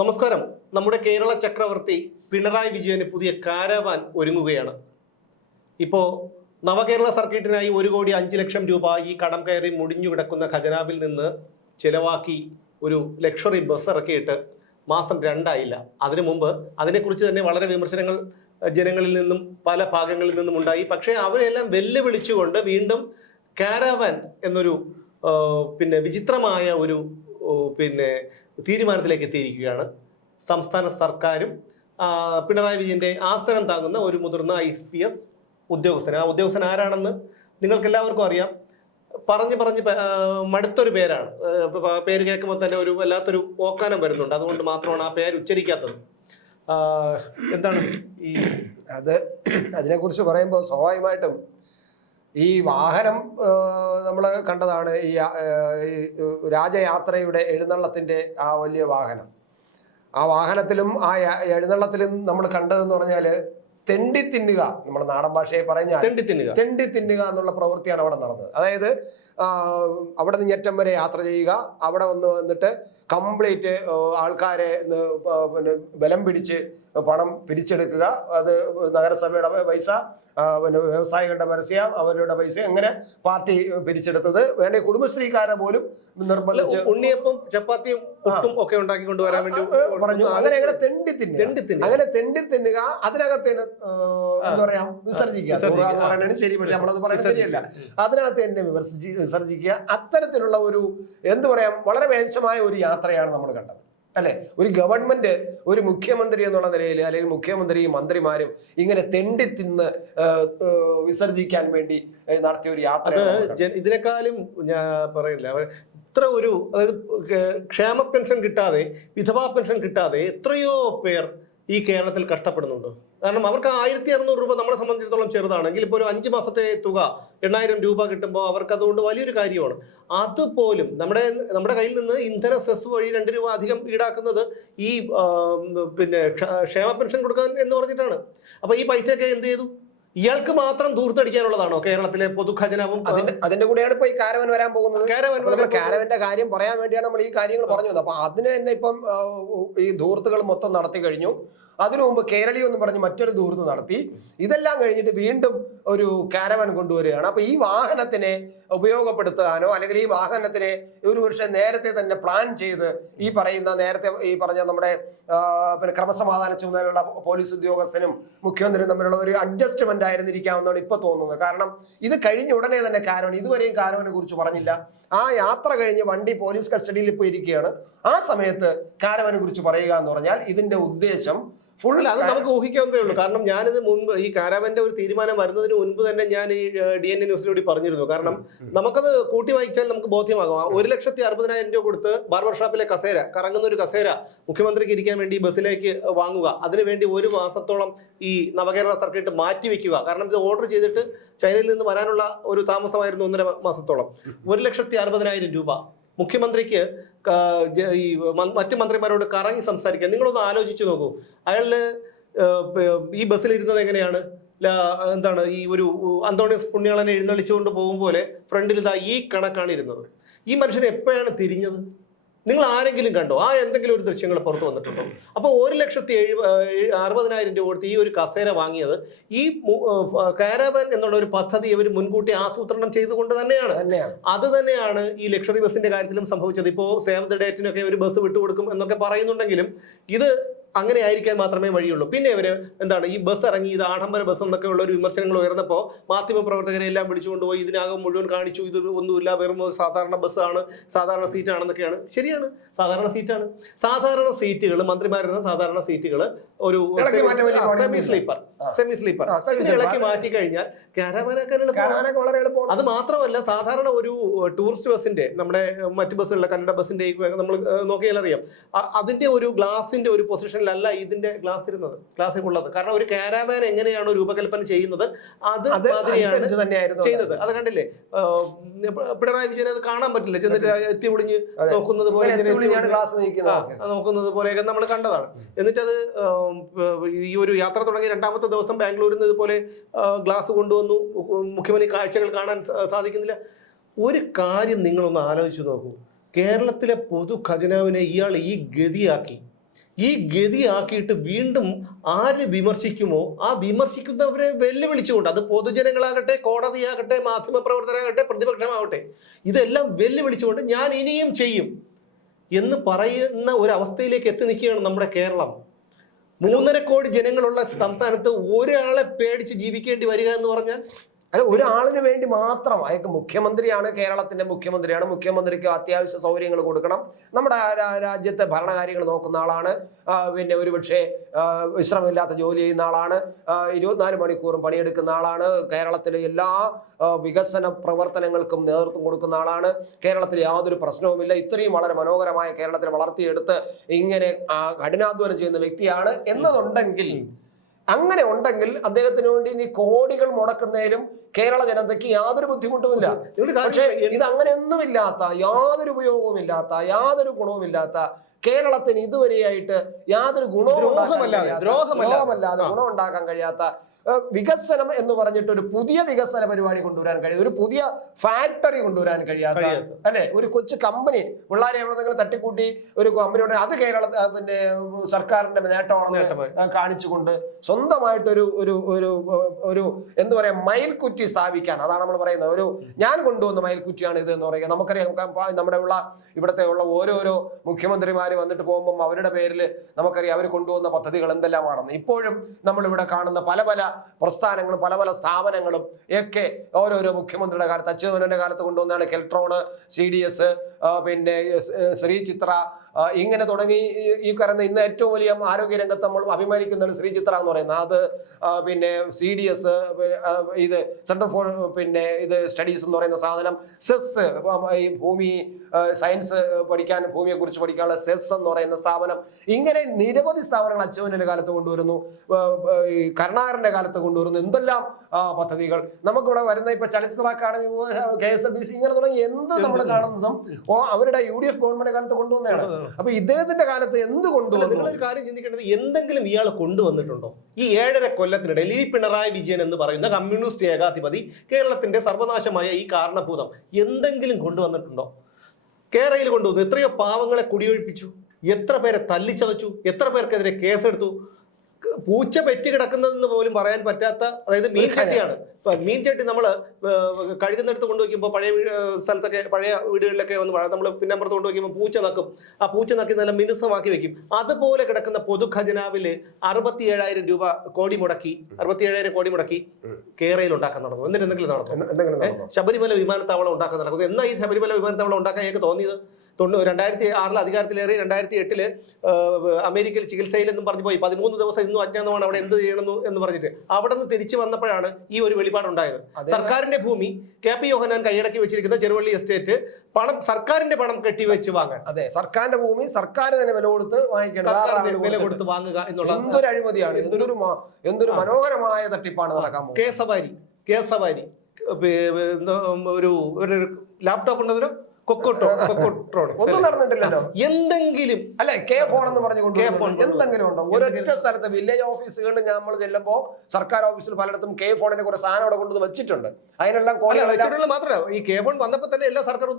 നമസ്കാരം. നമ്മുടെ കേരള ചക്രവർത്തി പിണറായി വിജയന് പുതിയ കാരവാൻ ഒരുങ്ങുകയാണ്. ഇപ്പോൾ നവകേരള സർക്കിട്ടിനായി 1,05,00,000 രൂപ ഈ കടം കയറി മുടിഞ്ഞു കിടക്കുന്ന ഖജനാവിൽ നിന്ന് ചിലവാക്കി ഒരു ലക്ഷറി ബസ് ഇറക്കിയിട്ട് മാസം 2 ആയില്ല. അതിനു മുമ്പ് അതിനെക്കുറിച്ച് തന്നെ വളരെ വിമർശനങ്ങൾ ജനങ്ങളിൽ നിന്നും പല ഭാഗങ്ങളിൽ നിന്നും ഉണ്ടായി. പക്ഷേ അവരെല്ലാം വെല്ലുവിളിച്ചുകൊണ്ട് വീണ്ടും കാരവാൻ എന്നൊരു വിചിത്രമായ ഒരു തീരുമാനത്തിലേക്ക് എത്തിയിരിക്കുകയാണ്. സംസ്ഥാന സർക്കാരും പിണറായി വിജയന്റെ ആസനം താങ്ങുന്ന ഒരു മുതിർന്ന IPS ഉദ്യോഗസ്ഥൻ. ആ ഉദ്യോഗസ്ഥൻ ആരാണെന്ന് നിങ്ങൾക്ക് എല്ലാവർക്കും അറിയാം. പറഞ്ഞ് മടുത്തൊരു പേരാണ്. പേര് കേൾക്കുമ്പോൾ തന്നെ ഒരു വല്ലാത്തൊരു ഓക്കാനം വരുന്നുണ്ട്. അതുകൊണ്ട് മാത്രമാണ് ആ പേര് ഉച്ചരിക്കാത്തത്. എന്താണ് ഈ അതിനെക്കുറിച്ച് പറയുമ്പോൾ സ്വാഭാവികമായിട്ടും ഈ വാഹനം നമ്മൾ കണ്ടതാണ്. ഈ രാജയാത്രയുടെ എഴുന്നള്ളത്തിന്റെ ആ വലിയ വാഹനം, ആ വാഹനത്തിലും ആ എഴുന്നള്ളത്തിലും നമ്മൾ കണ്ടതെന്ന് പറഞ്ഞാൽ തെണ്ടി തിന്നുക, നമ്മുടെ നാടൻ ഭാഷയെ പറഞ്ഞാൽ തെണ്ടി തിന്നുക എന്നുള്ള പ്രവൃത്തിയാണ് അവിടെ നടന്നത്. അതായത് അവിടെ നിന്ന് ഞെറ്റം വരെ യാത്ര ചെയ്യുക, അവിടെ വന്നിട്ട് കംപ്ലീറ്റ് ആൾക്കാരെ ബലം പിടിച്ച് പണം പിരിച്ചെടുക്കുക. അത് നഗരസഭയുടെ പൈസ, വ്യവസായികളുടെ പരസ്യം, അവരുടെ പൈസ, അങ്ങനെ പാർട്ടി പിരിച്ചെടുത്തത് വേണ്ട കുടുംബശ്രീക്കാരെ പോലും നിർബന്ധിച്ച് ഉണ്ണിയപ്പം ചപ്പാത്തിയും പുട്ടും ഒക്കെ ഉണ്ടാക്കി കൊണ്ടുവരാൻ വേണ്ടി പറഞ്ഞു. അങ്ങനെ തെണ്ടി തിന്നുക, അതിനകത്തേന് എന്താ പറയാ വിസർജിക്കുക. ശരി, പക്ഷെ നമ്മളത് പറയുന്നത് ശരിയല്ല. അതിനകത്ത് തന്നെ വിസർജിക്കുക. അത്തരത്തിലുള്ള ഒരു എന്ത് പറയാം, വളരെ മേച്ചമായ ഒരു യാത്രയാണ് നമ്മൾ കണ്ടത്, അല്ലെ? ഒരു ഗവൺമെന്റ്, ഒരു മുഖ്യമന്ത്രി എന്നുള്ള നിലയിൽ, അല്ലെങ്കിൽ മുഖ്യമന്ത്രിയും മന്ത്രിമാരും ഇങ്ങനെ തെണ്ടി തിന്ന് വിസർജിക്കാൻ വേണ്ടി നടത്തിയ ഒരു യാത്ര. ഇതിനേക്കാളും ഞാൻ പറയില്ല, ഇത്ര ഒരു, അതായത് ക്ഷേമ പെൻഷൻ കിട്ടാതെ, വിധവാ പെൻഷൻ കിട്ടാതെ എത്രയോ പേർ ഈ കേരളത്തിൽ കഷ്ടപ്പെടുന്നുണ്ട്. കാരണം അവർക്ക് 1,600 രൂപ നമ്മളെ സംബന്ധിച്ചിടത്തോളം ചെറുതാണെങ്കിൽ ഇപ്പോൾ ഒരു 5 മാസത്തെ തുക 8,000 രൂപ കിട്ടുമ്പോൾ അവർക്ക് അതുകൊണ്ട് വലിയൊരു കാര്യമാണ്. അതുപോലും നമ്മുടെ കയ്യിൽ നിന്ന് ഇന്ധന സെസ് വഴി 2 രൂപ അധികം ഈടാക്കുന്നത് ഈ ക്ഷേമ പെൻഷൻ കൊടുക്കാൻ എന്ന് പറഞ്ഞിട്ടാണ്. അപ്പൊ ഈ പൈസയൊക്കെ എന്ത് ചെയ്തു? ഇയാൾക്ക് മാത്രം ദൂർത്തടിക്കാനുള്ളതാണോ കേരളത്തിലെ പൊതുഖജനാവും? അതിന്റെ കൂടെയാണ് ഇപ്പൊ ഈ കാരവൻ വരാൻ പോകുന്നത്. കാരവന്റെ കാര്യം പറയാൻ വേണ്ടിയാണ് നമ്മൾ ഈ കാര്യങ്ങൾ പറഞ്ഞു വന്നത്. അപ്പൊ അതിന് തന്നെ ഇപ്പം ഈ ദൂർത്തുകൾ മൊത്തം നടത്തി കഴിഞ്ഞു. അതിനു മുമ്പ് കേരളി എന്ന് പറഞ്ഞ് മറ്റൊരു ദൂർത്ത് നടത്തി. ഇതെല്ലാം കഴിഞ്ഞിട്ട് വീണ്ടും ഒരു കാരവൻ കൊണ്ടുവരികയാണ്. അപ്പൊ ഈ വാഹനത്തിനെ ഉപയോഗപ്പെടുത്താനോ, അല്ലെങ്കിൽ ഈ വാഹനത്തിനെ ഒരു വർഷം നേരത്തെ തന്നെ പ്ലാൻ ചെയ്ത് ഈ പറഞ്ഞ നമ്മുടെ ക്രമസമാധാന ചുമതലയുള്ള പോലീസ് ഉദ്യോഗസ്ഥനും മുഖ്യമന്ത്രിയും തമ്മിലുള്ള ഒരു അഡ്ജസ്റ്റ്മെന്റ് ആയിരുന്നിരിക്കാമെന്നാണ് ഇപ്പൊ തോന്നുന്നത്. കാരണം ഇത് കഴിഞ്ഞ ഉടനെ തന്നെ കാരവൻ, ഇതുവരെയും കാരവനെ കുറിച്ച് പറഞ്ഞില്ല. ആ യാത്ര കഴിഞ്ഞ് വണ്ടി പോലീസ് കസ്റ്റഡിയിൽ ഇപ്പോൾ ഇരിക്കുകയാണ്. ആ സമയത്ത് കാരവനെ കുറിച്ച് പറയുക എന്ന് പറഞ്ഞാൽ ഇതിന്റെ ഉദ്ദേശം അത് നമുക്ക് ഊഹിക്കാവുന്നതേ ഉള്ളൂ. കാരണം ഞാനിത് മുൻപ് ഈ കാരവന്റെ ഒരു തീരുമാനം വരുന്നതിന് മുൻപ് തന്നെ ഞാൻ ഈ DNA ന്യൂസിലൂടെ പറഞ്ഞിരുന്നു. കാരണം നമുക്കത് കൂട്ടി വായിച്ചാൽ നമുക്ക് ബോധ്യമാകും. 1,60,60,000 രൂപ കൊടുത്ത് ബാർബർ ഷാപ്പിലെ കസേര, കറങ്ങുന്ന ഒരു കസേര മുഖ്യമന്ത്രിക്ക് ഇരിക്കാൻ വേണ്ടി ബസ്സിലേക്ക് വാങ്ങുക, അതിനുവേണ്ടി 1 മാസത്തോളം ഈ നവകേരള സർക്കിട്ട് മാറ്റിവെക്കുക. കാരണം ഇത് ഓർഡർ ചെയ്തിട്ട് ചൈനയിൽ നിന്ന് വരാനുള്ള ഒരു താമസമായിരുന്നു 1.5 മാസത്തോളം. 1,60,60,000 രൂപ മുഖ്യമന്ത്രിക്ക് ഈ മറ്റു മന്ത്രിമാരോട് കറങ്ങി സംസാരിക്കാൻ. നിങ്ങളൊന്ന് ആലോചിച്ചു നോക്കൂ. അയാള് ഈ ബസ്സിലിരുന്നത് എങ്ങനെയാണ്? എന്താണ് ഈ ഒരു അന്തോണിയോസ് പുണ്യാളനെ എഴുന്നള്ളിച്ചുകൊണ്ട് പോകും പോലെ ഫ്രണ്ടിൽ ഇതാ ഈ കണക്കാണ് ഇരുന്നത്. ഈ മനുഷ്യൻ എപ്പോഴാണ് തിരിഞ്ഞത്? നിങ്ങൾ ആരെങ്കിലും കണ്ടോ? ആ എന്തെങ്കിലും ഒരു ദൃശ്യങ്ങൾ പുറത്തു വന്നിട്ടുണ്ടോ? അപ്പോൾ 1,60,60,000 രൂപ കൊടുത്ത് ഈ ഒരു കസേര വാങ്ങിയത് ഈ കാരവൻ എന്നുള്ള ഒരു പദ്ധതി ഇവർ മുൻകൂട്ടി ആസൂത്രണം ചെയ്തുകൊണ്ട് തന്നെയാണ്. അത് തന്നെയാണ് ഈ ലക്ഷറി ബസിന്റെ കാര്യത്തിലും സംഭവിച്ചത്. ഇപ്പോൾ സേവ് ദ ഡേറ്റിനൊക്കെ ഒരു ബസ് വിട്ടുകൊടുക്കും എന്നൊക്കെ പറയുന്നുണ്ടെങ്കിലും ഇത് അങ്ങനെ ആയിരിക്കാൻ മാത്രമേ വഴിയുള്ളൂ. പിന്നെ ഇവര് എന്താണ് ഈ ബസ് ഇറങ്ങി ഇത് ആഡംബര ബസ് എന്നൊക്കെ ഉള്ള ഒരു വിമർശനങ്ങൾ ഉയർന്നപ്പോൾ മാധ്യമപ്രവർത്തകരെ എല്ലാം വിളിച്ചുകൊണ്ടുപോയി ഇതിനകം മുഴുവൻ കാണിച്ചു. ഇത് ഒന്നുമില്ല, വെറും സാധാരണ ബസ്സാണ്, സാധാരണ സീറ്റാണെന്നൊക്കെയാണ്. ശരിയാണ്, സാധാരണ സീറ്റാണ്. സാധാരണ സീറ്റുകൾ, മന്ത്രിമാരുന്ന സാധാരണ സീറ്റുകൾ ഒരു സെമി സ്ലീപ്പർ ഇളക്കി മാറ്റി കഴിഞ്ഞാൽ കാരവാനൊക്കെ വളരെ എളുപ്പമാണ്. അത് മാത്രമല്ല, സാധാരണ ഒരു ടൂറിസ്റ്റ് ബസിന്റെ, നമ്മുടെ മറ്റു ബസ്സുകളിലെ കന്നഡ ബസിന്റെ നമ്മൾ നോക്കിയാൽ അറിയാം, അതിന്റെ ഒരു ഗ്ലാസിന്റെ ഒരു പൊസിഷൻ അല്ല ഇതിന്റെ ഗ്ലാസ് ഉള്ളത്. കാരണം ഒരു കാരവാൻ എങ്ങനെയാണ് രൂപകൽപ്പന ചെയ്യുന്നത് അത് മാതിരിയാണ് ചെയ്തത്. അത് കണ്ടില്ലേ? പിണറായി വിജയൻ അത് കാണാൻ പറ്റില്ല, ചെന്നിട്ട് എത്തി ഒളിഞ്ഞ് നോക്കുന്നത് പോലെയൊക്കെ നമ്മൾ കണ്ടതാണ്. എന്നിട്ടത് ഈ ഒരു യാത്ര തുടങ്ങി 2ാമത്തെ ദിവസം ബാംഗ്ലൂരിൽ നിന്ന് ഇതുപോലെ ഗ്ലാസ് കൊണ്ടുവന്നു. മുഖ്യമന്ത്രി കാഴ്ചകൾ കാണാൻ സാധിക്കുന്നില്ല. ഒരു കാര്യം നിങ്ങളൊന്ന് ആലോചിച്ച് നോക്കൂ. കേരളത്തിലെ പൊതു ഖജനാവിനെ ഇയാൾ ഈ ഗതിയാക്കി. ഈ ഗതിയാക്കിയിട്ട് വീണ്ടും ആര് വിമർശിക്കുമോ ആ വിമർശിക്കുന്നവരെ വെല്ലുവിളിച്ചുകൊണ്ട്, അത് പൊതുജനങ്ങളാകട്ടെ, കോടതിയാകട്ടെ, മാധ്യമപ്രവർത്തകരാകട്ടെ, പ്രതിപക്ഷമാവട്ടെ, ഇതെല്ലാം വെല്ലുവിളിച്ചുകൊണ്ട് ഞാൻ ഇനിയും ചെയ്യും എന്ന് പറയുന്ന ഒരവസ്ഥയിലേക്ക് എത്തി നിൽക്കുകയാണ് നമ്മുടെ കേരളം. 3.5 കോടി ജനങ്ങളുള്ള സംസ്ഥാനത്ത് ഒരാളെ പേടിച്ച് ജീവിക്കേണ്ടി വരിക എന്ന് പറഞ്ഞാൽ, അല്ല, ഒരാളിന് വേണ്ടി മാത്രം. അയാൾക്ക് മുഖ്യമന്ത്രിയാണ്, കേരളത്തിന്റെ മുഖ്യമന്ത്രിയാണ്, മുഖ്യമന്ത്രിക്ക് അത്യാവശ്യ സൗകര്യങ്ങൾ കൊടുക്കണം, നമ്മുടെ രാജ്യത്തെ ഭരണകാര്യങ്ങൾ നോക്കുന്ന ആളാണ്, പിന്നെ ഒരുപക്ഷെ വിശ്രമമില്ലാത്ത ജോലി ചെയ്യുന്ന ആളാണ്, 24 മണിക്കൂറും പണിയെടുക്കുന്ന ആളാണ്, കേരളത്തിലെ എല്ലാ വികസന പ്രവർത്തനങ്ങൾക്കും നേതൃത്വം കൊടുക്കുന്ന ആളാണ്, കേരളത്തിൽ യാതൊരു പ്രശ്നവുമില്ല, ഇത്രയും വളരെ മനോഹരമായ കേരളത്തിൽ വളർത്തിയെടുത്ത് ഇങ്ങനെ കഠിനാധ്വാനം ചെയ്യുന്ന വ്യക്തിയാണ് എന്നതുണ്ടെങ്കിൽ, അങ്ങനെ ഉണ്ടെങ്കിൽ അദ്ദേഹത്തിന് വേണ്ടി നീ കോടികൾ മുടക്കുന്നതിലും കേരള ജനതയ്ക്ക് യാതൊരു ബുദ്ധിമുട്ടുമില്ല. പക്ഷേ ഇത് അങ്ങനെയൊന്നുമില്ലാത്ത, യാതൊരു ഉപയോഗവുമില്ലാത്ത, യാതൊരു ഗുണവുമില്ലാത്ത, കേരളത്തിന് ഇതുവരെയായിട്ട് യാതൊരു ദ്രോഹമല്ലാതെ ഗുണം ഉണ്ടാക്കാൻ കഴിയാത്ത വികസനം എന്ന് പറഞ്ഞിട്ട് ഒരു പുതിയ വികസന പരിപാടി കൊണ്ടുവരാൻ കഴിയും, ഒരു പുതിയ ഫാക്ടറി കൊണ്ടുവരാൻ കഴിയാത്ത, അല്ലെ, ഒരു കൊച്ചു കമ്പനി പിള്ളേരെ എവിടെന്നെങ്കിലും തട്ടിക്കൂട്ടി ഒരു കമ്പനിയുടെ അത് കേരള പിന്നെ സർക്കാരിന്റെ നേട്ടമാണെന്ന് കാണിച്ചുകൊണ്ട് സ്വന്തമായിട്ടൊരു ഒരു ഒരു ഒരു എന്താ പറയാ മയിൽക്കുറ്റി സ്ഥാപിക്കാൻ, അതാണ് നമ്മൾ പറയുന്നത്. ഒരു ഞാൻ കൊണ്ടുവന്ന മയിൽക്കുറ്റിയാണ് ഇത് എന്ന് പറയുക. നമുക്കറിയാം, നമ്മുടെ ഇവിടുത്തെ ഉള്ള ഓരോരോ മുഖ്യമന്ത്രിമാർ വന്നിട്ട് പോകുമ്പോൾ അവരുടെ പേരിൽ നമുക്കറിയാം അവർ കൊണ്ടുവന്ന പദ്ധതികൾ എന്തെല്ലാമാണെന്ന്. ഇപ്പോഴും നമ്മളിവിടെ കാണുന്ന പല പല പ്രസ്ഥാനങ്ങളും പല പല സ്ഥാപനങ്ങളും ഒക്കെ ഓരോരോ മുഖ്യമന്ത്രിയുടെ കാലത്ത്, അച്യുതമേനോന്റെ കാലത്ത് കൊണ്ടുവന്നാണ് കെൽട്രോണ്, CDS, പിന്നെ ശ്രീ ചിത്ര, ഇങ്ങനെ തുടങ്ങി ഈ പറയുന്ന ഇന്ന് ഏറ്റവും വലിയ ആരോഗ്യരംഗത്ത് നമ്മൾ അഭിമാനിക്കുന്നതാണ് ശ്രീ ചിത്ര എന്ന് പറയുന്നത്. അത് പിന്നെ CDS, ഇത് സെന്റർ ഫോർ പിന്നെ ഇത് സ്റ്റഡീസ് എന്ന് പറയുന്ന സാധനം, സെസ്, ഈ ഭൂമി സയൻസ് പഠിക്കാൻ, ഭൂമിയെ കുറിച്ച് പഠിക്കാനുള്ള സെസ് എന്ന് പറയുന്ന സ്ഥാപനം, ഇങ്ങനെ നിരവധി സ്ഥാപനങ്ങൾ അച്യുതമേനോന്റെ കാലത്ത് കൊണ്ടുവരുന്നു, ഈ കരുണാകരന്റെ കാലത്ത് കൊണ്ടുവരുന്നു. എന്തെല്ലാം പദ്ധതികൾ നമുക്കിവിടെ വരുന്ന ഇപ്പൊ ചലച്ചിത്ര അക്കാദമി, KSLBC, ഇങ്ങനെ തുടങ്ങി എന്ത് നമ്മൾ കാണുന്നതും അവരുടെ UDF ഗവൺമെന്റ് കാലത്ത് കൊണ്ടുവന്നതാണ്. അപ്പൊ ഇദ്ദേഹത്തിന്റെ കാലത്ത് എന്ത് കൊണ്ടുവന്നു? നിങ്ങളൊരു കാര്യം ചിന്തിക്കേണ്ടത്, എന്തെങ്കിലും ഇയാൾ കൊണ്ടുവന്നിട്ടുണ്ടോ ഈ 7.5 കൊല്ലത്തിനിടയിൽ? ഈ പിണറായി വിജയൻ എന്ന് പറയുന്ന കമ്മ്യൂണിസ്റ്റ് ഏകാധിപതി കേരളത്തിന്റെ സർവനാശമായ ഈ കാരണഭൂതം എന്തെങ്കിലും കൊണ്ടുവന്നിട്ടുണ്ടോ? കേരളയിൽ കൊണ്ടുവന്നു. എത്രയോ പാവങ്ങളെ കുടിയൊഴിപ്പിച്ചു, എത്ര പേരെ തല്ലിച്ചതച്ചു, എത്ര പേർക്കെതിരെ കേസെടുത്തു. പൂച്ച പെറ്റി കിടക്കുന്നതെന്ന് പോലും പറയാൻ പറ്റാത്ത, അതായത് മീൻ ചട്ടിയാണ്. മീൻ ചട്ടി നമ്മൾ കഴുകുന്നിടത്ത് കൊണ്ടുവയ്ക്കുമ്പോൾ, പഴയ സ്ഥലത്തൊക്കെ പഴയ വീടുകളിലൊക്കെ വന്ന് നമ്മൾ പിന്നമ്പുറത്ത് കൊണ്ടുവയ്ക്കുമ്പോൾ പൂച്ച നക്കും. ആ പൂച്ച നക്കി നല്ല മിനുസമാക്കി വെക്കും. അതുപോലെ കിടക്കുന്ന പൊതുഖജനാവിൽ 67,000 കോടി മുടക്കി, 67,000 കോടി മുടക്കി കേരളയിൽ ഉണ്ടാക്കാൻ നടന്നു. എന്നിട്ട് എന്തെങ്കിലും നടന്നു? ശബരിമല വിമാനത്താവളം ഉണ്ടാക്കാൻ നടക്കുന്നു. എന്നാ ഈ ശബരിമല വിമാനത്താവളം ഉണ്ടാക്കാൻ എനിക്ക് തോന്നിയത്? 2006 അധികാരത്തിലേറി 2008 അമേരിക്കയിൽ ചികിത്സയിലെന്നും പറഞ്ഞു പോയി. 13 ദിവസം ഇന്നും അജ്ഞാതമാണ് അവിടെ എന്ത് ചെയ്യണമെന്ന് എന്ന് പറഞ്ഞിട്ട് അവിടെ നിന്ന് തിരിച്ചു വന്നപ്പോഴാണ് ഈ ഒരു വെളിപാടുണ്ടായത്. സർക്കാരിന്റെ ഭൂമി KP യോഹന്നാൻ കൈയടക്കി വെച്ചിരിക്കുന്ന ചെറുവള്ളി എസ്റ്റേറ്റ് പണം, സർക്കാരിന്റെ പണം കെട്ടിവെച്ച് വാങ്ങാൻ. അതെ, സർക്കാരിന്റെ ഭൂമി സർക്കാർ തന്നെ വില കൊടുത്ത് വാങ്ങിക്കണം, വില കൊടുത്ത് വാങ്ങുക എന്നുള്ള എന്തൊരു അഴിമതിയാണ്, എന്തൊരു മനോഹരമായ തട്ടിപ്പാണ് നടക്കാൻ പോകുന്നത്. കേസവാരി ഒരു ലാപ്ടോപ്പ് ഉണ്ടതിലോ ഒന്നും നടന്നിട്ടില്ലല്ലോ. എന്തെങ്കിലും അല്ലെ ഫോൺ എന്ന് പറഞ്ഞുകൊണ്ട് എന്തെങ്കിലും ഉണ്ടോ? ഒരൊറ്റ സ്ഥലത്ത് വില്ലേജ് ഓഫീസുകളിൽ നമ്മൾ ചെല്ലുമ്പോൾ, സർക്കാർ ഓഫീസിൽ പലയിടത്തും ഫോണിന്റെ കുറെ സാധനം അവിടെ കൊണ്ടുവന്ന് വെച്ചിട്ടുണ്ട്. അതിനെല്ലാം വെച്ചിട്ടുള്ള മാത്രമല്ല, ഈ ഫോൺ വന്നപ്പോൾ തന്നെ എല്ലാ സർക്കാർ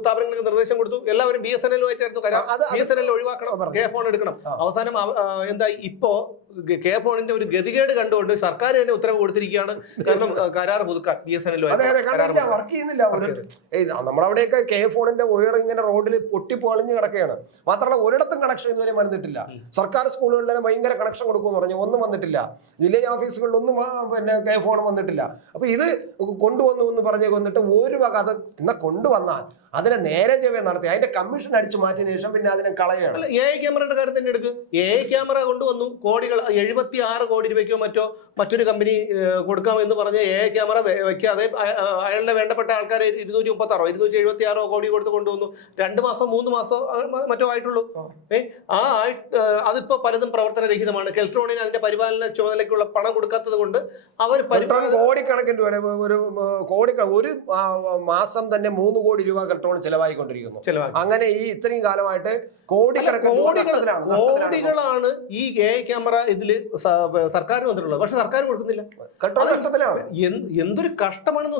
സ്ഥാപനങ്ങൾക്ക് നിർദ്ദേശം കൊടുത്തു. എല്ലാവരും BSNL ആയിട്ടായിരുന്നു കരാർ. അത് BSNL ഒഴിവാക്കണം, ഫോൺ എടുക്കണം. അവസാനം എന്തായി? ഇപ്പോ ഫോണിന്റെ ഒരു ഗതികേട് കണ്ടുകൊണ്ട് സർക്കാർ തന്നെ ഉത്തരവ് കൊടുത്തിരിക്കുകയാണ്. കാരണം കരാർ പുതുക്കാൻ BSNL വർക്ക് ചെയ്യുന്നില്ല. നമ്മളവിടെയൊക്കെ ഫോണിന്റെ വയർ ഇങ്ങനെ റോഡിൽ പൊട്ടിപ്പൊളിഞ്ഞ് കിടക്കുകയാണ്. മാത്രമല്ല ഒരിടത്തും കണക്ഷൻ ഇതുവരെ വന്നിട്ടില്ല. സർക്കാർ സ്കൂളുകളിലെല്ലാം ഭയങ്കര കണക്ഷൻ കൊടുക്കുമെന്ന് പറഞ്ഞു, ഒന്നും വന്നിട്ടില്ല. വില്ലേജ് ഓഫീസുകളിലൊന്നും പിന്നെ ഫോൺ വന്നിട്ടില്ല. അപ്പൊ ഇത് കൊണ്ടുവന്നു എന്ന് പറഞ്ഞു വന്നിട്ട് ഒരു വക അത് ഇന്ന് കൊണ്ടുവന്നാൽ അതിനെ നേരെ ചെവ്വേ നടത്തി അതിന്റെ കമ്മീഷൻ അടിച്ചു മാറ്റിയതിനു ശേഷം പിന്നെ അതിനെ കളയാണ്. AI ക്യാമറയുടെ കാര്യം തന്നെ എടുക്കുക. AI ക്യാമറ കൊണ്ടുവന്നു, കോടികൾ 76 കോടി രൂപയ്ക്കോ മറ്റോ മറ്റൊരു കമ്പനി കൊടുക്കാമെന്ന് പറഞ്ഞ് AI ക്യാമറ വെക്കാതെ അയാളുടെ വേണ്ടപ്പെട്ട ആൾക്കാരെ 236 കോടി കൊടുത്ത് കൊണ്ടുവന്നു. 2 മാസം 3 മാസം മറ്റോ ആയിട്ടുള്ളൂ. അതിപ്പോ പലതും പ്രവർത്തനരഹിതമാണ്. കെൽട്രോണിന് അതിന്റെ പരിപാലന ചുമതലയ്ക്കുള്ള പണം കൊടുക്കാത്തത് കൊണ്ട് അവർ കോടിക്കണക്കിന് ഒരു മാസം തന്നെ 3 കോടി രൂപ കെൽട്രോൺ ചെലവായിക്കൊണ്ടിരിക്കുന്നു. അങ്ങനെ ഈ ഇത്രയും കാലമായിട്ട് കോടികളാണ് ഈ AI ക്യാമറ ഇതില് സർക്കാർ വന്നിട്ടുള്ളത്. പക്ഷെ സർക്കാർ കൊടുക്കുന്നില്ല. എന്തൊരു കഷ്ടമാണെന്ന്.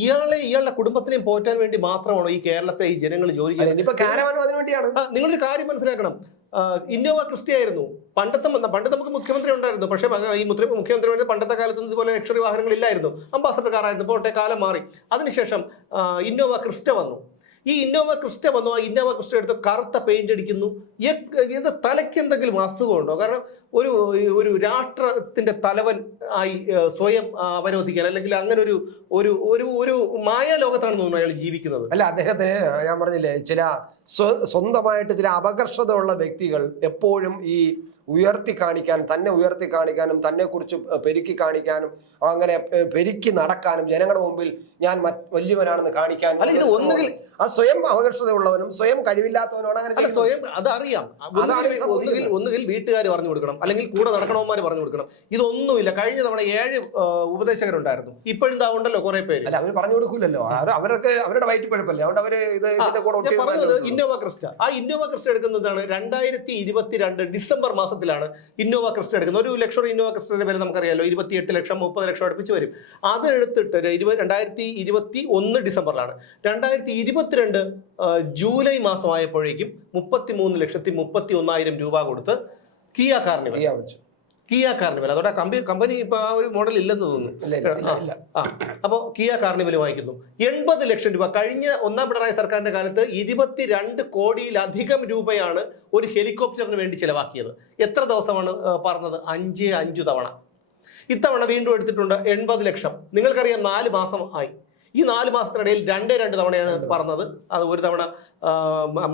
ഇയാളുടെ കുടുംബത്തിനെയും പോറ്റാൻ വേണ്ടി മാത്രമാണോ ഈ കേരളത്തെ ഈ ജനങ്ങൾ ജോലി ചെയ്യുന്നത്. ഇനിയിപ്പോ കാരവാനും അതിനു വേണ്ടിയാണ്. നിങ്ങളൊരു കാര്യം മനസ്സിലാക്കണം, ഇന്നോവ ക്രിസ്റ്റ ആയിരുന്നു പണ്ട് നമുക്ക് മുഖ്യമന്ത്രി ഉണ്ടായിരുന്നു. പക്ഷേ ഈ മുഖ്യമന്ത്രി വേണ്ടി പണ്ടത്തെ കാലത്ത് ഇതുപോലെ ലക്ഷറി വാഹനങ്ങളില്ലായിരുന്നു, അംബാസഡർ കാറായിരുന്നു. പോട്ടെ, കാലം മാറി. അതിനുശേഷം ഇന്നോവ ക്രിസ്റ്റ വന്നു. ഈ ഇന്നോവ ക്രിസ്റ്റ വന്നു. ആ ഇന്നോവ ക്രിസ്റ്റ എടുത്ത് കറുത്ത പെയിന്റ് അടിക്കുന്നു. ഇത് തലയ്ക്ക് എന്തെങ്കിലും അസുഖമുണ്ടോ? കാരണം ഒരു രാഷ്ട്രത്തിന്റെ തലവൻ ആയി സ്വയം അവരോധിക്കാൻ, അല്ലെങ്കിൽ അങ്ങനെ ഒരു മായാലോകത്താണ് തോന്നുന്നു അയാൾ ജീവിക്കുന്നത്. അല്ല, അദ്ദേഹത്തിന് ഞാൻ പറഞ്ഞില്ലേ, ചില സ്വന്തമായിട്ട് ചില അപകർഷതയുള്ള വ്യക്തികൾ എപ്പോഴും ഈ ഉയർത്തി കാണിക്കാനും തന്നെ കുറിച്ച് പെരുക്കി കാണിക്കാനും അങ്ങനെ പെരുക്കി നടക്കാനും ജനങ്ങളുടെ മുമ്പിൽ ഞാൻ വലിയവനാണെന്ന് കാണിക്കാനും, അല്ല ഇത് ഒന്നുകിൽ ആ സ്വയം അപകർഷതയുള്ളവനും സ്വയം കഴിവില്ലാത്തവനോടാണ് അങ്ങനെ സ്വയം അതറിയാം. ഒന്നുകിൽ വീട്ടുകാർ പറഞ്ഞു കൊടുക്കണം, അല്ലെങ്കിൽ കൂടെ നടക്കണവന്മാർ പറഞ്ഞു കൊടുക്കണം. ഇതൊന്നുമില്ല. കഴിഞ്ഞ തവണ 7 ഉപദേശകരുണ്ടായിരുന്നു. ഇപ്പോഴും ഉണ്ടല്ലോ കുറെ പേര്. അല്ല, അവർ പറഞ്ഞു കൊടുക്കൂലല്ലോ, അവർക്ക് അവരുടെ വയറ്റ് പഴപ്പല്ലേ, അതുകൊണ്ട് അവര് ഇതിന്റെ കൂടെ പറഞ്ഞത് ഇന്നോവ ക്രിസ്റ്റ. ആ ഇന്നോവ ക്രിസ്റ്റ എടുക്കുന്നതാണ് 2022 ഡിസംബർ മാസത്തിലാണ് ഇന്നോവ ക്രിസ്റ്റ എടുക്കുന്നത്. ഒരു ലക്ഷറി ഇന്നോവ ക്രിസ്റ്റയുടെ പേര് നമുക്കറിയാലോ, 28 ലക്ഷം 30 ലക്ഷം അടുപ്പിച്ച് വരും. അത് എടുത്തിട്ട് 2021 ഡിസംബറിലാണ്. 2022 ജൂലൈ മാസമായപ്പോഴേക്കും 33,31,000 രൂപ കൊടുത്ത് കിയ കാർണിവൽ അതോടെ കമ്പനി ഇപ്പൊ ആ ഒരു മോഡൽ ഇല്ലെന്ന് തോന്നുന്നു. അപ്പോൾ കിയ കാർണിവൽ വാങ്ങിക്കുന്നു. 80 ലക്ഷം രൂപ. കഴിഞ്ഞ ഒന്നാം പിണറായി സർക്കാരിന്റെ കാലത്ത് 22 കോടിയിലധികം രൂപയാണ് ഒരു ഹെലികോപ്റ്ററിന് വേണ്ടി ചെലവാക്കിയത്. എത്ര ദിവസമാണ് പറഞ്ഞത്? 5 തവണ. ഇത്തവണ വീണ്ടും എടുത്തിട്ടുണ്ട് 80 ലക്ഷം. നിങ്ങൾക്കറിയാം 4 മാസം ആയി. ഈ 4 മാസത്തിനിടയിൽ 2 തവണയാണ് പറഞ്ഞത്. അത് ഒരു തവണ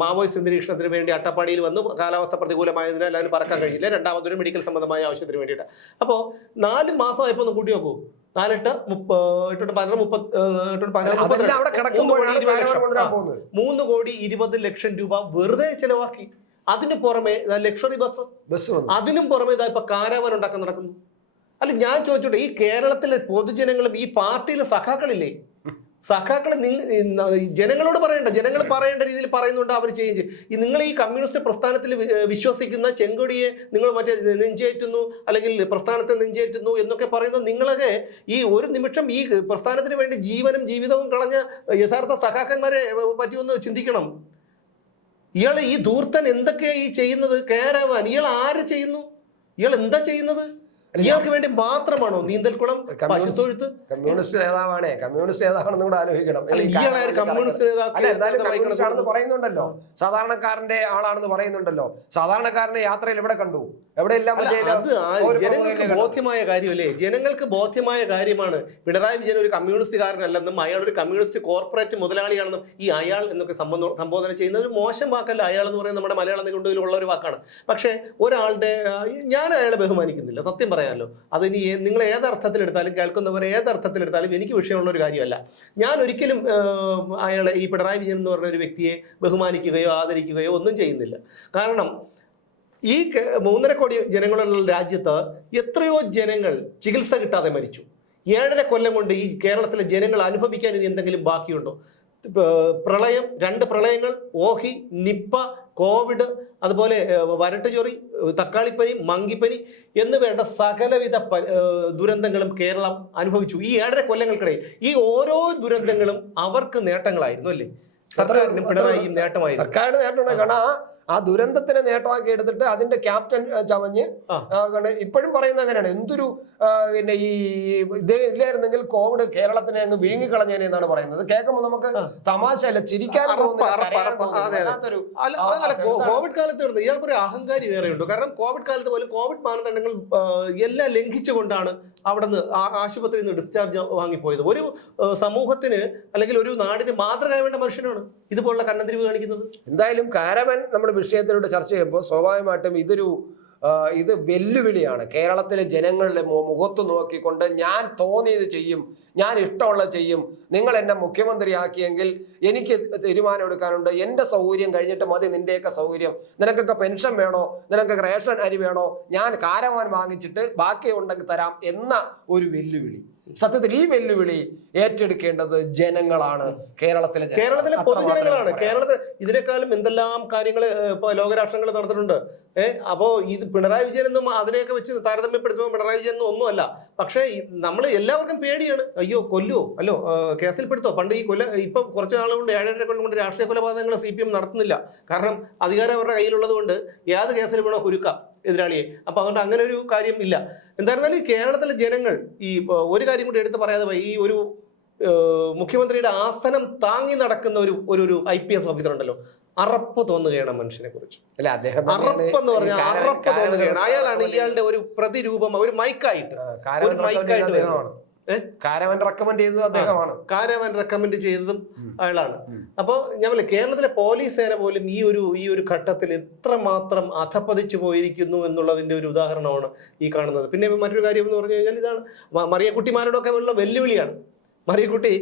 മാവോയിസ്റ്റ് നിരീക്ഷണത്തിന് വേണ്ടി അട്ടപ്പാടിയിൽ വന്നു, കാലാവസ്ഥ പ്രതികൂലമായതിനാൽ അതിന് പറക്കാൻ കഴിയില്ല. രണ്ടാമതൊരു മെഡിക്കൽ സംബന്ധമായ ആവശ്യത്തിന് വേണ്ടിയിട്ട്. അപ്പോൾ 4 മാസമായപ്പോൾ ഒന്ന് കൂട്ടി നോക്കൂ. 4 8 3 കോടി 20 ലക്ഷം രൂപ വെറുതെ ചെലവാക്കി. അതിന് പുറമെ ലക്ഷറി ബസ്, അതിനും പുറമെ ഇതാ ഇപ്പൊ കാരാവൻ ഉണ്ടാക്കാൻ നടക്കുന്നു. അല്ല, ഞാൻ ചോദിച്ചോട്ടെ, ഈ കേരളത്തിലെ പൊതുജനങ്ങളും ഈ പാർട്ടിയിലെ സഖാക്കളില്ലേ, സഖാക്കളെ ജനങ്ങളോട് പറയേണ്ട, ജനങ്ങൾ പറയേണ്ട രീതിയിൽ പറയുന്നുണ്ട്, അവർ ചെയ്യും. നിങ്ങൾ ഈ കമ്മ്യൂണിസ്റ്റ് പ്രസ്ഥാനത്തിൽ വിശ്വസിക്കുന്ന ചെങ്കൊടിയെ നിങ്ങൾ മറ്റേ നെഞ്ചേറ്റുന്നു, അല്ലെങ്കിൽ പ്രസ്ഥാനത്തെ നെഞ്ചേറ്റുന്നു എന്നൊക്കെ പറയുന്നത് നിങ്ങളൊക്കെ ഈ ഒരു നിമിഷം ഈ പ്രസ്ഥാനത്തിന് വേണ്ടി ജീവനും ജീവിതവും കളഞ്ഞ യഥാർത്ഥ സഖാക്കന്മാരെ പറ്റി ഒന്ന് ചിന്തിക്കണം. ഇയാൾ ഈ ധൂർത്തൻ എന്തൊക്കെയാ ഈ ചെയ്യുന്നത്? കേരവാൻ ഇയാൾ ആര് ചെയ്യുന്നു? ഇയാൾ എന്താ ചെയ്യുന്നത്? ഇയാൾക്ക് വേണ്ടി മാത്രമാണോ നീന്തൽക്കുളം, പശുത്തൊഴുത്ത്? കമ്മ്യൂണിസ്റ്റ് നേതാവാണെന്ന് കൂടെ ആലോചിക്കണം. കമ്മ്യൂണിസ്റ്റ് നേതാവാണെന്ന് പറയുന്നുണ്ടല്ലോ, സാധാരണക്കാരന്റെ ആളാണെന്ന് പറയുന്നുണ്ടല്ലോ. സാധാരണക്കാരന്റെ യാത്രയിൽ എവിടെ കണ്ടു? എവിടെയെല്ലാം ജനങ്ങൾക്ക് ബോധ്യമായ കാര്യമല്ലേ? ജനങ്ങൾക്ക് ബോധ്യമായ കാര്യമാണ്. പിണറായി വിജയൻ ഒരു കമ്മ്യൂണിസ്റ്റുകാരനല്ലെന്നും അയാൾ ഒരു കമ്മ്യൂണിസ്റ്റ് കോർപ്പറേറ്റ് മുതലാളിയാണെന്നും ഈ അയാൾ എന്നൊക്കെ സംബോധന ചെയ്യുന്ന ഒരു മോശം വാക്കല്ല. അയാൾ എന്ന് പറയുന്നത് നമ്മുടെ മലയാളം നിഘണ്ടുവിലുള്ള ഒരു വാക്കാണ്. പക്ഷേ ഒരാളുടെ ഞാൻ അയാളെ ബഹുമാനിക്കുന്നില്ല, സത്യം പറയാമല്ലോ. അതിനി നിങ്ങൾ ഏതർത്ഥത്തിലെടുത്താലും, കേൾക്കുന്നവർ ഏതർത്ഥത്തിലെടുത്താലും എനിക്ക് വിഷയമുള്ള ഒരു കാര്യമല്ല. ഞാൻ ഒരിക്കലും അയാളെ, ഈ പിണറായി വിജയൻ എന്ന് പറഞ്ഞ ഒരു വ്യക്തിയെ ബഹുമാനിക്കുകയോ ആദരിക്കുകയോ ഒന്നും ചെയ്യുന്നില്ല. കാരണം ഈ 3.5 കോടി ജനങ്ങളുള്ള രാജ്യത്ത് എത്രയോ ജനങ്ങൾ ചികിത്സ കിട്ടാതെ മരിച്ചു. 7.5 കൊല്ലം കൊണ്ട് ഈ കേരളത്തിലെ ജനങ്ങൾ അനുഭവിക്കാൻ ഇനി എന്തെങ്കിലും ബാക്കിയുണ്ടോ? പ്രളയം, 2 പ്രളയങ്ങൾ, ഓഹി, നിപ്പ, കോവിഡ്, അതുപോലെ വരട്ടുചൊറി, തക്കാളിപ്പനി, മങ്കിപ്പനി എന്ന് വേണ്ട സകലവിധ ദുരന്തങ്ങളും കേരളം അനുഭവിച്ചു ഈ 7.5 കൊല്ലങ്ങൾക്കിടയിൽ. ഈ ഓരോ ദുരന്തങ്ങളും അവർക്ക് നേട്ടങ്ങളായിരുന്നു അല്ലേ? സർക്കാരിനും പിണറായി നേട്ടമായിരുന്നു. സർക്കാരിന് നേട്ടമുണ്ട്. കാരണം ആ ദുരന്തത്തിനെ നേട്ടമാക്കി എടുത്തിട്ട് അതിന്റെ ക്യാപ്റ്റൻ ചമഞ്ഞ് ഇപ്പോഴും പറയുന്നത് അങ്ങനെയാണ്. എന്തൊരു പിന്നെ ഈ ഇത് ഇല്ലായിരുന്നെങ്കിൽ കോവിഡ് കേരളത്തിനെ അങ്ങ് വിഴുങ്ങിക്കളഞ്ഞേനെ എന്നാണ് പറയുന്നത്. കേൾക്കുമ്പോൾ നമുക്ക് തമാശയല്ല, ചിരിക്കാൻ. കോവിഡ് കാലത്ത് ഇയാൾക്കൊരു അഹങ്കാരി വേറെയുണ്ട്. കാരണം കോവിഡ് കാലത്ത് പോലും കോവിഡ് മാനദണ്ഡങ്ങൾ എല്ലാം ലംഘിച്ചുകൊണ്ടാണ് അവിടെ നിന്ന് ആശുപത്രിയിൽ നിന്ന് ഡിസ്ചാർജ് വാങ്ങിപ്പോയത്. ഒരു സമൂഹത്തിന് അല്ലെങ്കിൽ ഒരു നാടിന് മാതൃകയാവേണ്ട മനുഷ്യനാണ് ഇതുപോലുള്ള കണ്ണന്തിരിവ് കാണിക്കുന്നത്. എന്തായാലും കാരവൻ നമ്മുടെ വിഷയത്തിലൂടെ ചർച്ച ചെയ്യുമ്പോൾ സ്വാഭാവികമായിട്ടും ഇത് വെല്ലുവിളിയാണ്. കേരളത്തിലെ ജനങ്ങളുടെ മുഖത്ത് നോക്കിക്കൊണ്ട് ഞാൻ തോന്നിയത് ചെയ്യും, ഞാൻ ഇഷ്ടമുള്ളത് ചെയ്യും, നിങ്ങൾ എന്നെ മുഖ്യമന്ത്രിയാക്കിയെങ്കിൽ എനിക്ക് തീരുമാനം എടുക്കാനുണ്ട്, എൻ്റെ സൗകര്യം കഴിഞ്ഞിട്ട് മതി നിന്റെയൊക്കെ സൗകര്യം, നിനക്കൊക്കെ പെൻഷൻ വേണോ, നിനക്കൊക്കെ റേഷൻ അരി വേണോ, ഞാൻ കാരവാൻ വാങ്ങിച്ചിട്ട് ബാക്കി ഉണ്ടെങ്കിൽ തരാം എന്ന ഒരു വെല്ലുവിളി. സത്യത്തിൽ ഈ വെല്ലുവിളി ഏറ്റെടുക്കേണ്ടത് ജനങ്ങളാണ്, കേരളത്തിലെ പൊതുജനങ്ങളാണ്. കേരളത്തിൽ ഇതിനേക്കാളും എന്തെല്ലാം കാര്യങ്ങൾ ഇപ്പൊ ലോകരാഷ്ട്രങ്ങൾ നടന്നിട്ടുണ്ട്. അപ്പോ ഇത് പിണറായി വിജയൻ എന്നും അതിനെയൊക്കെ വെച്ച് താരതമ്യപ്പെടുത്തുമ്പോൾ പിണറായി വിജയൻ ഒന്നും ഒന്നുമല്ല. പക്ഷേ നമ്മൾ എല്ലാവർക്കും പേടിയാണ്. അയ്യോ കൊല്ലുവോ, അല്ലോ കേസിൽപ്പെടുത്തോ. പണ്ട് ഈ ഇപ്പൊ കുറച്ച് നാളുകൾ കൊണ്ട് 7.5 കൊല്ലം കൊണ്ട് രാഷ്ട്രീയ കൊലപാതകങ്ങൾ CPM നടത്തുന്നില്ല. കാരണം അധികാരം അവരുടെ കയ്യിലുള്ളത് കൊണ്ട് ഏത് കേസിൽ വേണോ കുരുക്കാം എതിരാളിയെ. അപ്പൊ അതുകൊണ്ട് അങ്ങനെ ഒരു കാര്യം ഇല്ല. എന്തായിരുന്നാലും ഈ കേരളത്തിലെ ജനങ്ങൾ ഈ ഒരു കാര്യം കൂടി എടുത്ത് പറയാതെ പോയി, ഈ ഒരു മുഖ്യമന്ത്രിയുടെ ആസനം താങ്ങി നടക്കുന്ന ഒരു IPS ഓഫീസർ ഉണ്ടല്ലോ, അറപ്പ് തോന്നുകയാണ് മനുഷ്യനെ കുറിച്ച്. അറപ്പ് എന്ന് പറഞ്ഞാൽ അറപ്പ് തോന്നുകയാണ്. അയാളാണ് ഇയാളുടെ ഒരു പ്രതിരൂപം, ഒരു മൈക്കായിട്ട് വരുന്നതാണ്. കാരവൻ റെക്കമെൻഡ് ചെയ്തതും അദ്ദേഹമാണ്. കാരവൻ റെക്കമെൻഡ് ചെയ്തതും അയാളാണ്. അപ്പോൾ ഞാൻ പറയാം, കേരളത്തിലെ പോലീസ് സേന പോലും ഈ ഒരു ഘട്ടത്തിൽ എത്രമാത്രം അധപ്പതിച്ചു പോയിരിക്കുന്നു എന്നുള്ളതിന്റെ ഒരു ഉദാഹരണമാണ് ഈ കാണുന്നത്. പിന്നെ മറ്റൊരു കാര്യം എന്ന് പറഞ്ഞു കഴിഞ്ഞാൽ ഇതാണ്, മറിയക്കുട്ടിമാരോടൊക്കെ ഉള്ള വെല്ലുവിളിയാണ്. മറിയക്കുട്ടി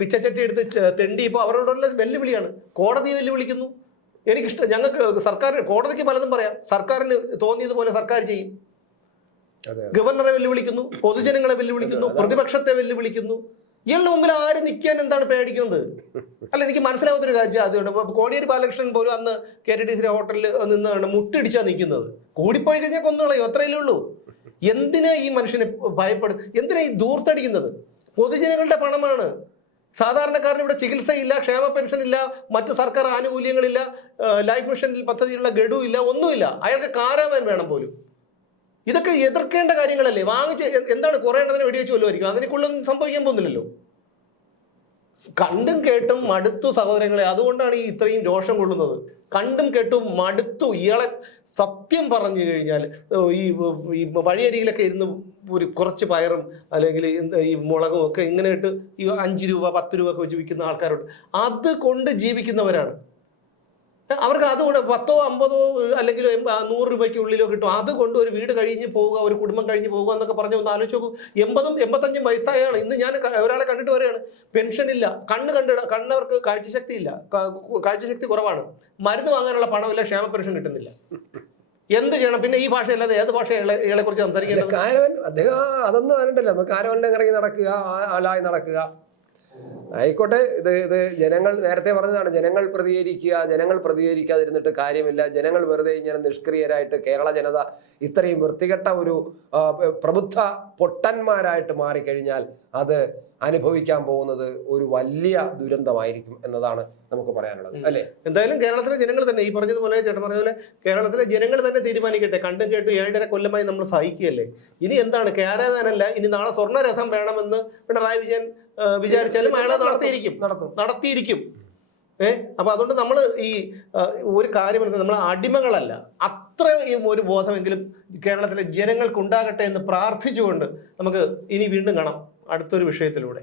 പിച്ചച്ചട്ടി എടുത്ത് തെണ്ടി ഇപ്പോൾ അവരോടുള്ള വെല്ലുവിളിയാണ്. കോടതി വെല്ലുവിളിക്കുന്നു. എനിക്കിഷ്ടം, ഞങ്ങൾക്ക് സർക്കാർ, കോടതിക്ക് പലതും പറയാം, സർക്കാരിന് തോന്നിയതുപോലെ സർക്കാർ ചെയ്യും. ഗവർണറെ വെല്ലുവിളിക്കുന്നു, പൊതുജനങ്ങളെ വെല്ലുവിളിക്കുന്നു, പ്രതിപക്ഷത്തെ വെല്ലുവിളിക്കുന്നു. ഇയാളുടെ മുമ്പിൽ ആര് നിൽക്കാൻ എന്താണ് പേടിക്കുന്നത്? അല്ല, എനിക്ക് മനസ്സിലാവാത്തൊരു കാര്യം അതുകൊണ്ട് കോടിയേരി ബാലകൃഷ്ണൻ പോലും അന്ന് KTDC ഹോട്ടലിൽ നിന്നാണ് മുട്ടിടിച്ചാ നിൽക്കുന്നത്. കൂടിപ്പോയി കഴിഞ്ഞാൽ കൊന്നുകളയും, അത്രയല്ലേ ഉള്ളൂ. എന്തിനാ ഈ മനുഷ്യനെ ഭയപ്പെടുന്നത്? എന്തിനാ ഈ ദൂർത്തടിക്കുന്നത്? പൊതുജനങ്ങളുടെ പണമാണ്. സാധാരണക്കാരന് ഇവിടെ ചികിത്സയില്ല, ക്ഷേമ പെൻഷൻ ഇല്ല, മറ്റ് സർക്കാർ ആനുകൂല്യങ്ങളില്ല, ലൈഫ് മിഷൻ പദ്ധതിയിലുള്ള ഗഡു ഇല്ല, ഒന്നുമില്ല. അയാൾക്ക് കാരാവാൻ വേണം പോലും. ഇതൊക്കെ എതിർക്കേണ്ട കാര്യങ്ങളല്ലേ? വാങ്ങിച്ച് എന്താണ് കുറെ എണ്ണത്തിന് വെടിവെച്ച് കൊല്ലുമായിരിക്കും, അതിനെക്കുള്ളൊന്നും സംഭവിക്കാൻ പോകുന്നില്ലല്ലോ. കണ്ടും കേട്ടും മടുത്തു സഹോദരങ്ങളെ. അതുകൊണ്ടാണ് ഈ ഇത്രയും രോഷം കൊള്ളുന്നത്. കണ്ടും കേട്ടും മടുത്തു. ഇയാളെ സത്യം പറഞ്ഞു കഴിഞ്ഞാൽ ഈ വഴിയരികിലൊക്കെ ഇരുന്ന് ഒരു കുറച്ച് പയറും അല്ലെങ്കിൽ ഈ മുളകും ഒക്കെ ഇങ്ങനെ ഇട്ട് ഈ 5 രൂപ 10 രൂപ ഒക്കെ വെച്ച് വിൽക്കുന്ന ആൾക്കാരുണ്ട്. അത് കൊണ്ട് ജീവിക്കുന്നവരാണ്. അവർക്ക് അതുകൊണ്ട് 10ഓ 50ഓ അല്ലെങ്കിൽ 100 രൂപയ്ക്കുള്ളിലോ കിട്ടും. അതുകൊണ്ട് ഒരു വീട് കഴിഞ്ഞ് പോവുക, ഒരു കുടുംബം കഴിഞ്ഞ് പോവുക എന്നൊക്കെ പറഞ്ഞ് ഒന്ന് ആലോചിച്ച് നോക്കും. 80ഉം 85ഉം വയസ്സായാണ്. ഇന്ന് ഞാൻ ഒരാളെ കണ്ടിട്ട് വരികയാണ്, പെൻഷൻ ഇല്ല, കണ്ണവർക്ക് കാഴ്ചശക്തി ഇല്ല, കാഴ്ചശക്തി കുറവാണ്, മരുന്ന് വാങ്ങാനുള്ള പണമില്ല, ക്ഷേമ പെൻഷൻ കിട്ടുന്നില്ല. എന്ത് ചെയ്യണം? പിന്നെ ഈ ഭാഷയല്ലാതെ ഏത് ഭാഷ ഇയാളെ കുറിച്ച് സംസാരിക്കേണ്ടത്? കാരവൻ അദ്ദേഹം അതൊന്നും അറിയണ്ടല്ലോ. നമുക്ക് കാരവനിൽ ഇറങ്ങി നടക്കുക, ആലായി നടക്കുക, ആയിക്കോട്ടെ. ഇത് ജനങ്ങൾ നേരത്തെ പറഞ്ഞതാണ്, ജനങ്ങൾ പ്രതികരിക്കാതിരുന്നിട്ട് കാര്യമില്ല. ജനങ്ങൾ വെറുതെ ഇങ്ങനെ നിഷ്ക്രിയരായിട്ട് കേരള ജനത ഇത്രയും വൃത്തികെട്ട ഒരു പ്രബുദ്ധ പൊട്ടന്മാരായിട്ട് മാറിക്കഴിഞ്ഞാൽ അത് അനുഭവിക്കാൻ പോകുന്നത് ഒരു വലിയ ദുരന്തമായിരിക്കും എന്നതാണ് നമുക്ക് പറയാനുള്ളത്, അല്ലേ? എന്തായാലും കേരളത്തിലെ ജനങ്ങൾ തന്നെ, ഈ പറഞ്ഞതുപോലെ ചേട്ടൻ പറഞ്ഞതുപോലെ കേരളത്തിലെ ജനങ്ങൾ തന്നെ തീരുമാനിക്കട്ടെ. കണ്ടും കേട്ടു 7.5 കൊല്ലമായി നമ്മൾ സഹിക്കുകയല്ലേ. ഇനി എന്താണ് കാരവാനല്ല, ഇനി നാളെ സ്വർണ്ണരഥം വേണമെന്ന് പിണറായി വിജയൻ വിചാരിച്ചാലും അയാളെ നടത്തിയിരിക്കും. അപ്പൊ അതുകൊണ്ട് നമ്മൾ ഈ ഒരു കാര്യം നമ്മൾ അടിമകളല്ല. അത്രയും ഒരു ബോധമെങ്കിലും കേരളത്തിലെ ജനങ്ങൾക്ക് ഉണ്ടാകട്ടെ എന്ന് പ്രാർത്ഥിച്ചുകൊണ്ട് നമുക്ക് ഇനി വീണ്ടും കാണാം അടുത്തൊരു വിഷയത്തിലൂടെ.